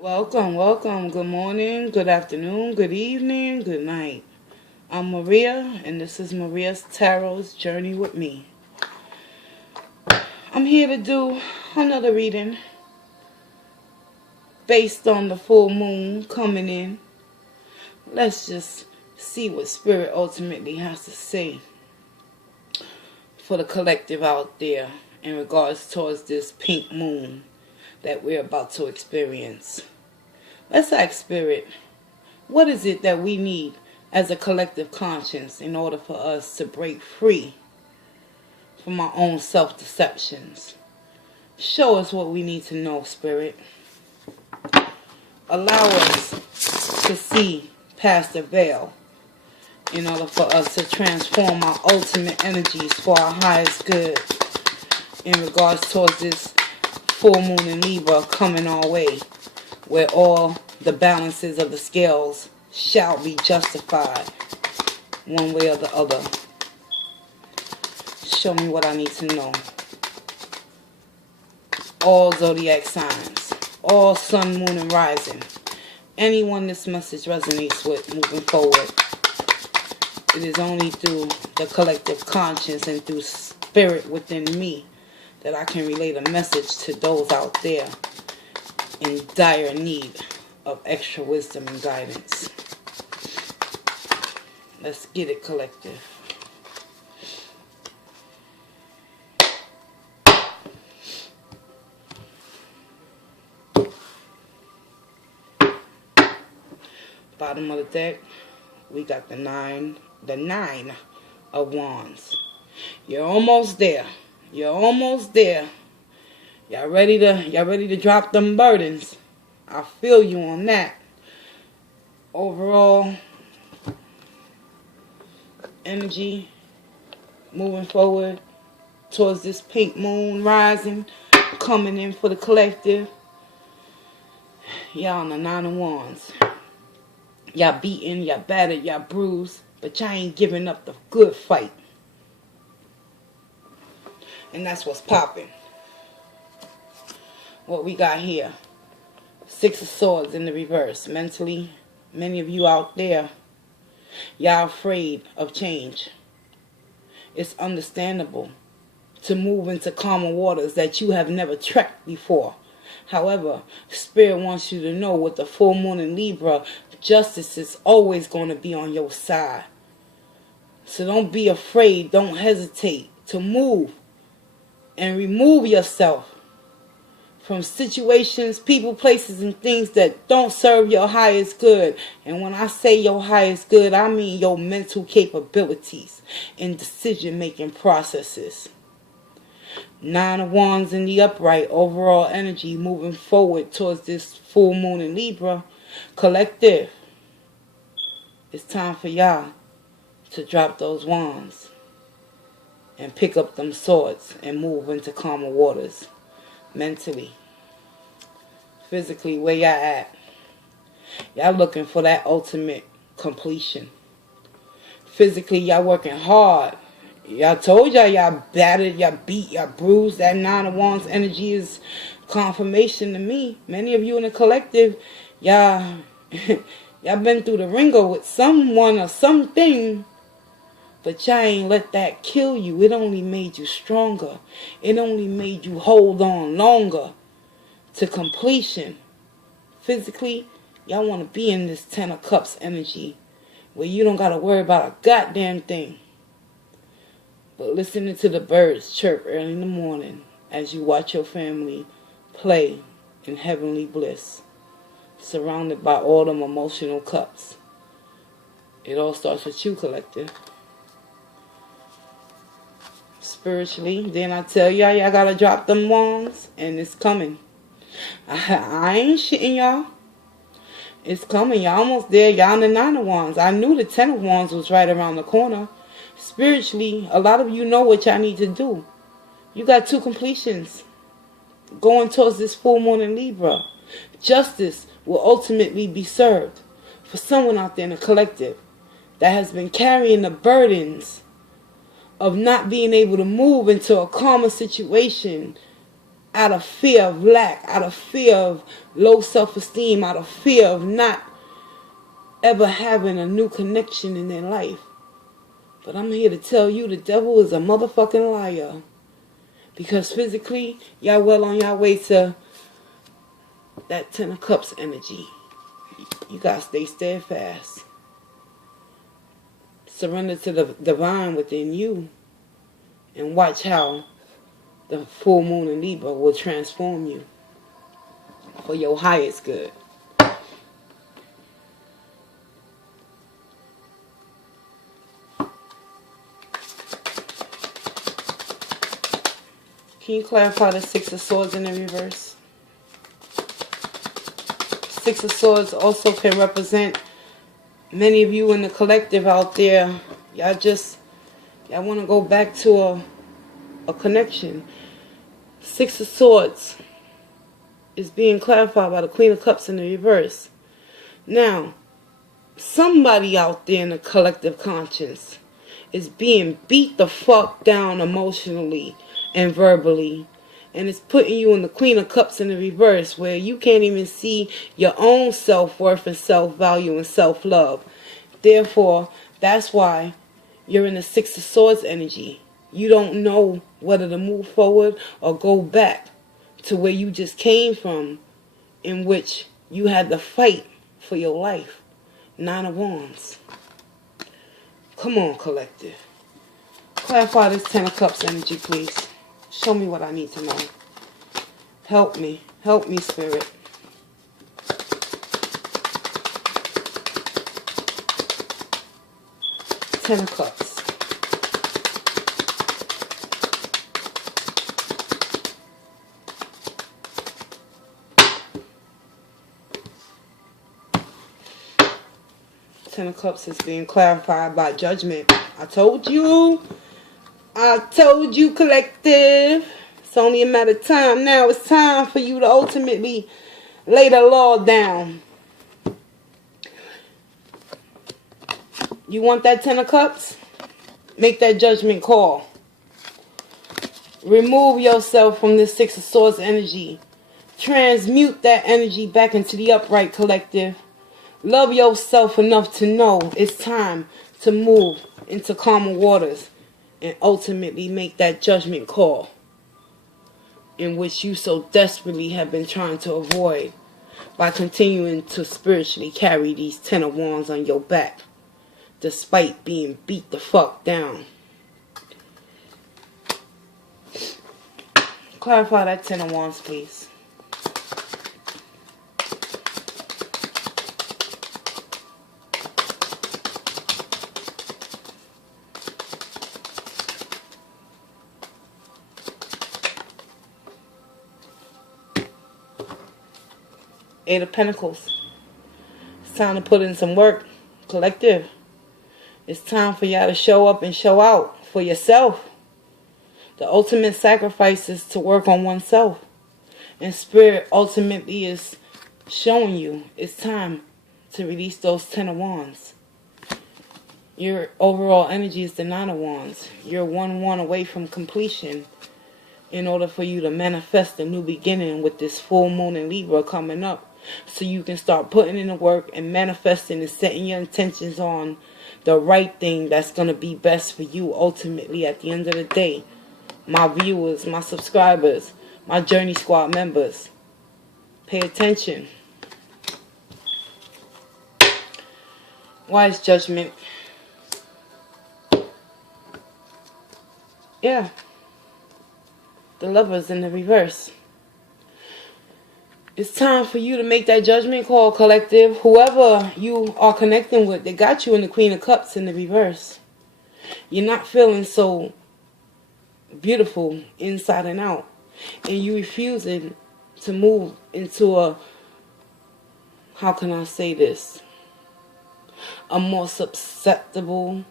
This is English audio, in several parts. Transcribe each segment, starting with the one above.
Welcome, welcome. Good morning, good afternoon, good evening, good night. I'm Maria, and this is Maria's Tarot's Journey with me. I'm here to do another reading based on the full moon coming in. Let's just see what Spirit ultimately has to say for the collective out there in regards towards this pink moon that we're about to experience. Let's ask Spirit, what is it that we need as a collective conscience in order for us to break free from our own self-deceptions? Show us what we need to know, Spirit. Allow us to see past the veil in order for us to transform our ultimate energies for our highest good in regards towards this full moon in Libra coming our way, where all the balances of the scales shall be justified one way or the other. Show me what I need to know. All zodiac signs, all sun, moon, and rising. Anyone this message resonates with moving forward. It is only through the collective conscience and through spirit within me that I can relate a message to those out there in dire need of extra wisdom and guidance. Let's get it, collective. Bottom of the deck, we got the nine of wands. You're almost there. You're almost there. Y'all ready to drop them burdens? I feel you on that. Overall energy moving forward towards this pink moon rising, coming in for the collective. Y'all on the 9 of wands. Y'all beaten, y'all battered, y'all bruised, but y'all ain't giving up the good fight. And that's what's popping. What we got here. 6 of swords in the reverse. Mentally, many of you out there, y'all afraid of change. It's understandable to move into calmer waters that you have never trekked before. However, Spirit wants you to know with the full moon in Libra, justice is always going to be on your side. So don't be afraid, don't hesitate to move and remove yourself from situations, people, places, and things that don't serve your highest good. And when I say your highest good, I mean your mental capabilities and decision-making processes. 9 of wands in the upright, overall energy moving forward towards this full moon in Libra. Collective, it's time for y'all to drop those wands and pick up them swords and move into calmer waters. Mentally, physically, where y'all at? Y'all looking for that ultimate completion. Physically, y'all working hard. Y'all told y'all battered, y'all beat, y'all bruised. That 9 of wands energy is confirmation to me. Many of you in the collective, y'all been through the ringer with someone or something, but y'all ain't let that kill you. It only made you stronger. It only made you hold on longer to completion. Physically, y'all want to be in this 10 of cups energy where you don't got to worry about a goddamn thing. But listening to the birds chirp early in the morning as you watch your family play in heavenly bliss, surrounded by all them emotional cups. It all starts with you, collective. Spiritually, then I tell y'all gotta drop them wands, and it's coming. I ain't shitting y'all. It's coming. Y'all almost there. Y'all in the 9 of wands. I knew the 10 of wands was right around the corner. Spiritually, a lot of you know what y'all need to do. You got 2 completions going towards this full moon in Libra. Justice will ultimately be served for someone out there in the collective that has been carrying the burdens of not being able to move into a calmer situation out of fear of lack, out of fear of low self-esteem, out of fear of not ever having a new connection in their life. But I'm here to tell you the devil is a motherfucking liar. Because physically, y'all well on y'all way to that Ten of Cups energy. You gotta stay steadfast. Surrender to the divine within you. And watch how the full moon in Libra will transform you for your highest good. Can you clarify the Six of Swords in the reverse? Six of Swords also can represent many of you in the collective out there. Y'all want to go back to a connection. Six of Swords is being clarified by the Queen of Cups in the reverse. Now, somebody out there in the collective conscience is being beat the fuck down emotionally and verbally, and it's putting you in the Queen of Cups in the reverse, where you can't even see your own self-worth and self-value and self-love. Therefore, that's why you're in the Six of Swords energy. You don't know whether to move forward or go back to where you just came from, in which you had to fight for your life. Nine of Wands. Come on, collective. Clarify this Ten of Cups energy, please. Show me what I need to know. Help me. Help me, Spirit. Ten of Cups. Ten of Cups is being clarified by judgment. I told you, collective. It's only a matter of time. Now it's time for you to ultimately lay the law down. You want that Ten of Cups? Make that judgment call. Remove yourself from this Six of Swords energy. Transmute that energy back into the upright, collective. Love yourself enough to know it's time to move into calmer waters and ultimately make that judgment call, in which you so desperately have been trying to avoid by continuing to spiritually carry these Ten of Wands on your back, despite being beat the fuck down. Clarify that Ten of Wands, please. Eight of Pentacles. It's time to put in some work, collective. It's time for y'all to show up and show out for yourself. The ultimate sacrifice is to work on oneself. And Spirit ultimately is showing you it's time to release those Ten of Wands. Your overall energy is the Nine of Wands. You're 1-1 away from completion in order for you to manifest a new beginning with this full moon in Libra coming up. So you can start putting in the work and manifesting and setting your intentions on the right thing that's going to be best for you ultimately at the end of the day. My viewers, my subscribers, my Journey Squad members, pay attention. Wise judgment. Yeah. The Lovers in the reverse. It's time for you to make that judgment call, collective. Whoever you are connecting with, they got you in the Queen of Cups in the reverse. You're not feeling so beautiful inside and out. And you refusing to move into a, how can I say this, a more susceptible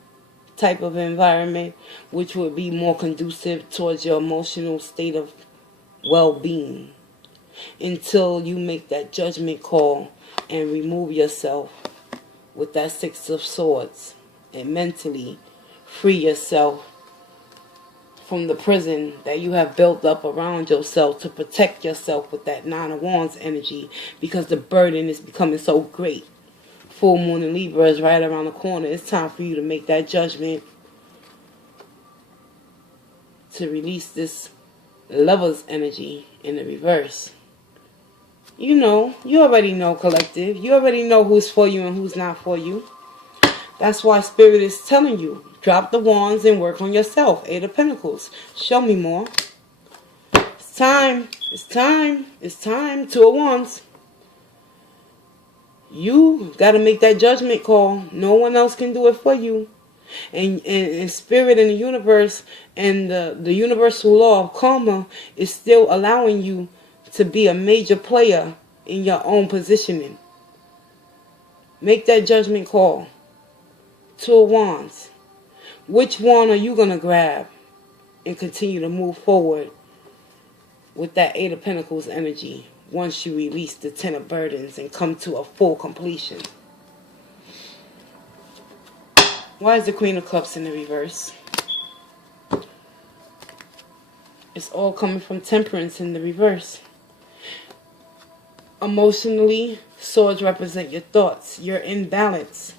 type of environment, which would be more conducive towards your emotional state of well-being, until you make that judgment call and remove yourself with that Six of Swords and mentally free yourself from the prison that you have built up around yourself to protect yourself with that Nine of Wands energy, because the burden is becoming so great. Full moon in Libra is right around the corner. It's time for you to make that judgment to release this Lover's energy in the reverse. You know, you already know, collective. You already know who's for you and who's not for you. That's why Spirit is telling you, drop the wands and work on yourself. Eight of Pentacles. Show me more. It's time. It's time. It's time. Two of Wands. You got to make that judgment call. No one else can do it for you. And Spirit and the universe and the universal law of karma is still allowing you to be a major player in your own positioning. Make that judgment call. Two of Wands. Which one are you going to grab and continue to move forward with that Eight of Pentacles energy once you release the Ten of Burdens and come to a full completion? Why is the Queen of Cups in the reverse? It's all coming from Temperance in the reverse. Emotionally, swords represent your thoughts. You're in balance.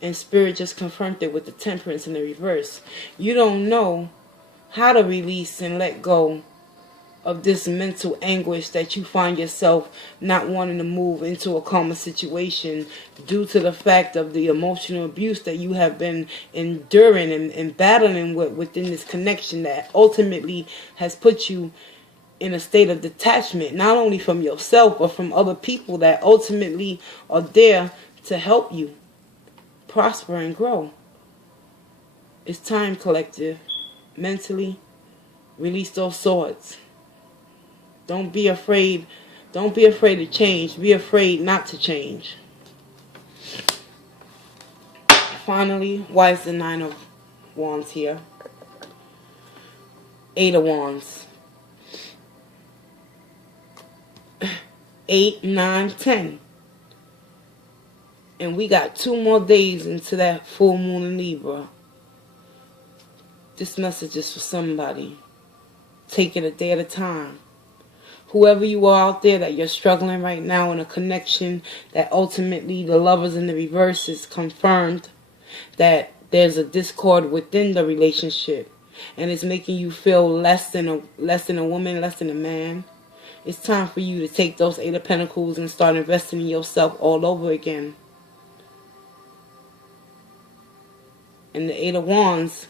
And Spirit just confirmed it with the Temperance in the reverse. You don't know how to release and let go of this mental anguish that you find yourself not wanting to move into a calmer situation due to the fact of the emotional abuse that you have been enduring and battling within this connection that ultimately has put you in a state of detachment, not only from yourself but from other people that ultimately are there to help you prosper and grow. It's time, collective. Mentally, release those swords. Don't be afraid. Don't be afraid to change. Be afraid not to change. Finally, why is the Nine of Wands here? Eight of Wands. 8, 9, 10. And we got 2 more days into that full moon in Libra. This message is for somebody. Take it a day at a time. Whoever you are out there that you're struggling right now in a connection that ultimately the Lovers in the reverse is confirmed that there's a discord within the relationship and it's making you feel less than a woman, less than a man. It's time for you to take those Eight of Pentacles and start investing in yourself all over again. And the Eight of Wands,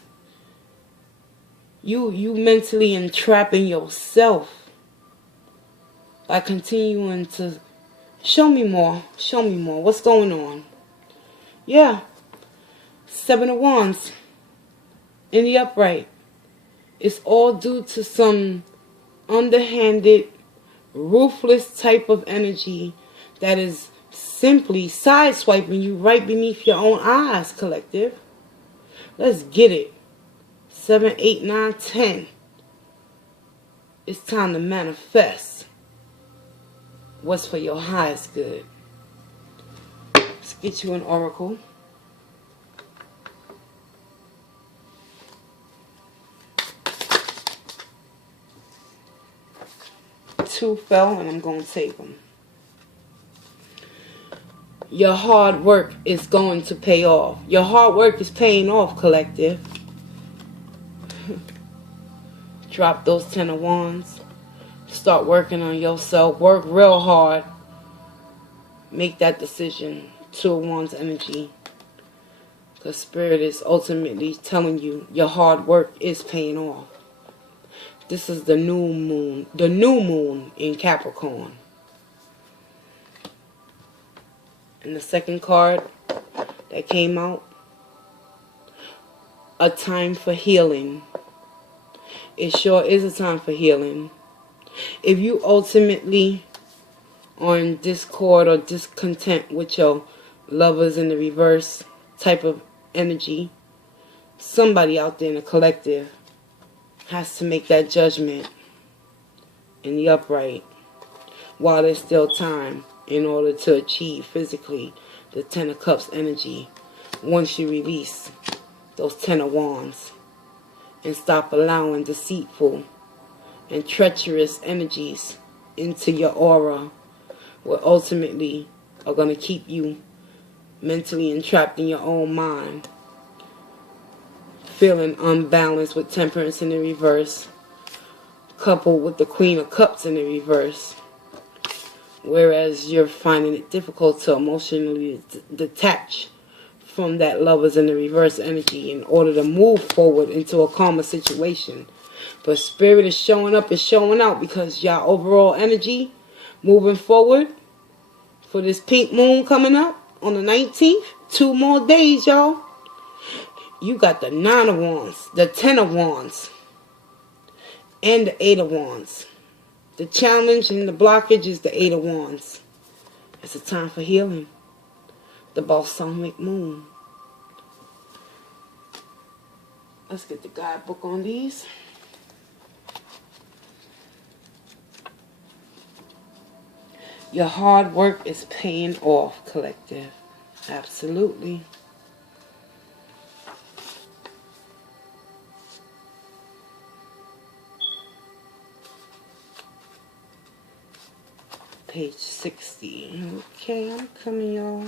you mentally entrapping yourself by continuing to show me more, what's going on? Yeah, Seven of Wands in the upright. It's all due to some underhanded, ruthless type of energy that is simply sideswiping you right beneath your own eyes, collective. Let's get it. 7, 8, 9, 10. It's time to manifest what's for your highest good. Let's get you an oracle. Two fell and I'm going to take them. Your hard work is going to pay off. Your hard work is paying off, collective. Drop those 10 of Wands. Start working on yourself. Work real hard. Make that decision. 2 of Wands energy. Because Spirit is ultimately telling you your hard work is paying off. This is the new moon. The new moon in Capricorn. And the second card that came out. A time for healing. It sure is a time for healing. If you ultimately are in discord or discontent with your Lovers in the reverse type of energy, somebody out there in the collective has to make that judgment in the upright while there's still time in order to achieve physically the 10 of Cups energy once you release those 10 of Wands and stop allowing deceitful and treacherous energies into your aura, what ultimately are going to keep you mentally entrapped in your own mind, feeling unbalanced with Temperance in the reverse, coupled with the Queen of Cups in the reverse, whereas you're finding it difficult to emotionally detach from that Lovers in the reverse energy in order to move forward into a calmer situation. But Spirit is showing up and showing out, because y'all overall energy moving forward for this pink moon coming up on the 19th, 2 more days, y'all. You got the 9 of Wands, the 10 of Wands, and the 8 of Wands. The challenge and the blockage is the 8 of Wands. It's a time for healing. The balsamic moon. Let's get the guidebook on these. Your hard work is paying off, collective. Absolutely. Page 60. Okay, I'm coming, y'all.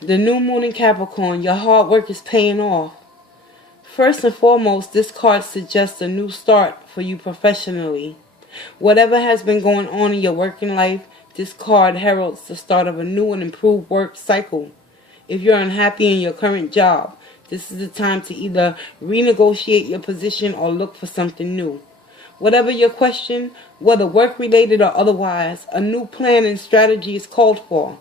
The new moon in Capricorn. Your hard work is paying off. First and foremost, this card suggests a new start for you professionally. Whatever has been going on in your working life, this card heralds the start of a new and improved work cycle. If you're unhappy in your current job, this is the time to either renegotiate your position or look for something new. Whatever your question, whether work-related or otherwise, a new plan and strategy is called for.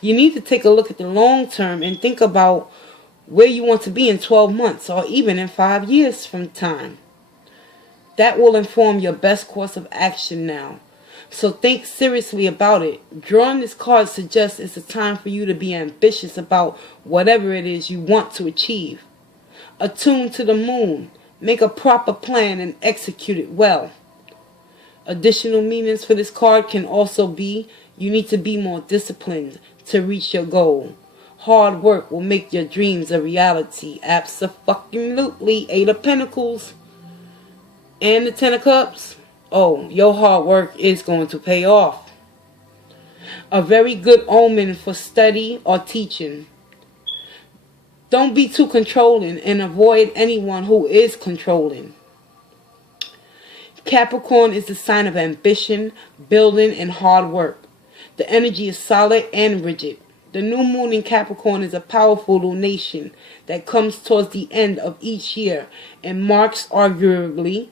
You need to take a look at the long term and think about where you want to be in 12 months or even in 5 years from time. That will inform your best course of action now. So think seriously about it. Drawing this card suggests it's a time for you to be ambitious about whatever it is you want to achieve. Attune to the moon. Make a proper plan and execute it well. Additional meanings for this card can also be you need to be more disciplined to reach your goal. Hard work will make your dreams a reality. Abso-fucking-lutely. 8 of Pentacles and the 10 of Cups. Oh, your hard work is going to pay off. A very good omen for study or teaching. Don't be too controlling and avoid anyone who is controlling. Capricorn is the sign of ambition, building, and hard work. The energy is solid and rigid. The new moon in Capricorn is a powerful lunation that comes towards the end of each year and marks arguably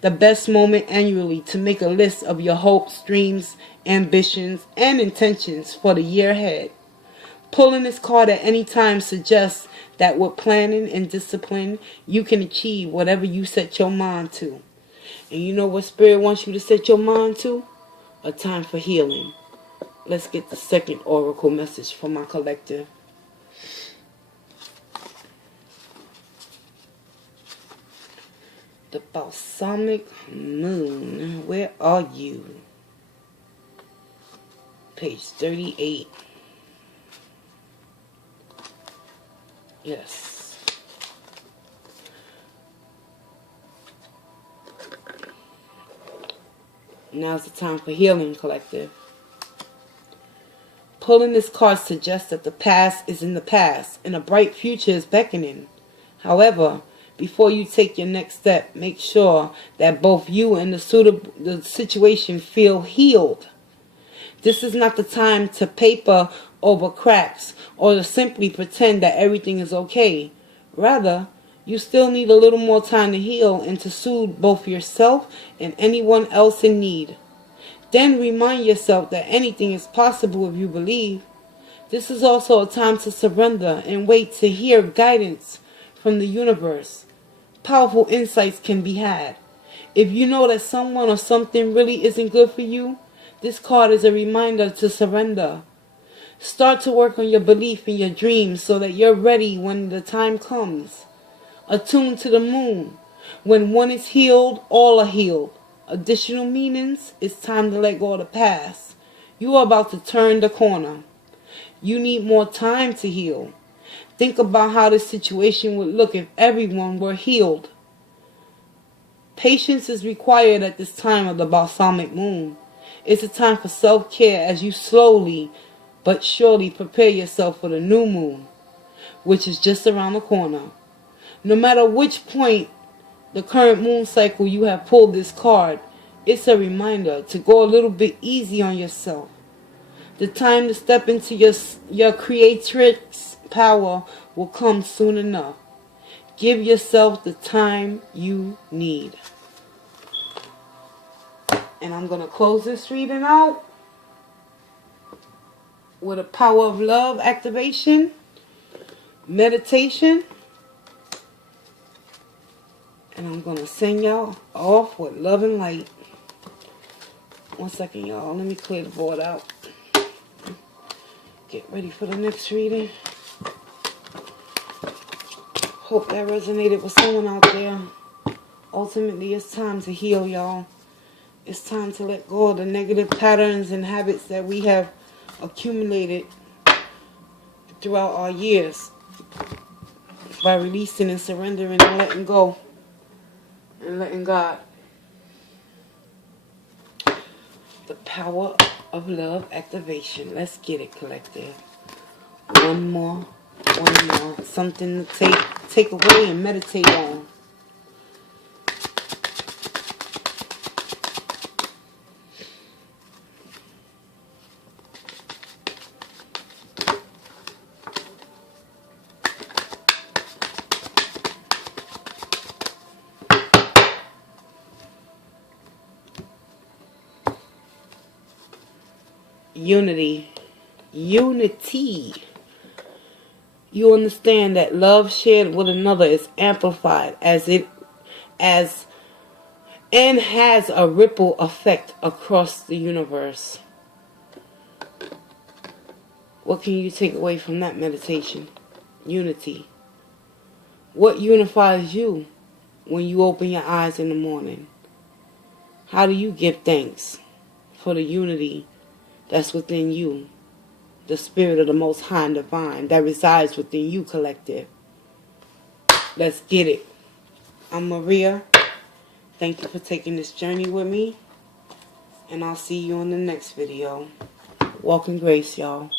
the best moment annually to make a list of your hopes, dreams, ambitions, and intentions for the year ahead. Pulling this card at any time suggests that with planning and discipline, you can achieve whatever you set your mind to. And you know what Spirit wants you to set your mind to? A time for healing. Let's get the second oracle message from my collective. The balsamic moon. Where are you? Page 38. Yes. Now's the time for healing, collective. Pulling this card suggests that the past is in the past and a bright future is beckoning. However, before you take your next step, make sure that both you and the situation feel healed. This is not the time to paper over cracks or to simply pretend that everything is okay. Rather, you still need a little more time to heal and to soothe both yourself and anyone else in need. Then remind yourself that anything is possible if you believe. This is also a time to surrender and wait to hear guidance from the universe. Powerful insights can be had. If you know that someone or something really isn't good for you, this card is a reminder to surrender. Start to work on your belief in your dreams so that you're ready when the time comes. Attune to the moon. When one is healed, all are healed. Additional meanings, it's time to let go of the past. You are about to turn the corner. You need more time to heal. Think about how this situation would look if everyone were healed. Patience is required at this time of the balsamic moon. It's a time for self-care as you slowly but surely prepare yourself for the new moon, which is just around the corner. No matter which point the current moon cycle you have pulled this card, it's a reminder to go a little bit easy on yourself. The time to step into your creatrix power will come soon enough. Give yourself the time you need. And I'm going to close this reading out with a power of love activation, meditation. And I'm going to send y'all off with love and light. One second, y'all. Let me clear the board out. Get ready for the next reading. Hope that resonated with someone out there. Ultimately, it's time to heal, y'all. It's time to let go of the negative patterns and habits that we have accumulated throughout our years by releasing and surrendering and letting go and letting God. The power of love activation. Let's get it, collective. One more. Something to take away and meditate on. Unity. You understand that love shared with another is amplified and has a ripple effect across the universe. What can you take away from that meditation? Unity. What unifies you when you open your eyes in the morning? How do you give thanks for the unity that's within you? The spirit of the Most High and Divine that resides within you, collective. Let's get it. I'm Maria. Thank you for taking this journey with me. And I'll see you in the next video. Walk in grace, y'all.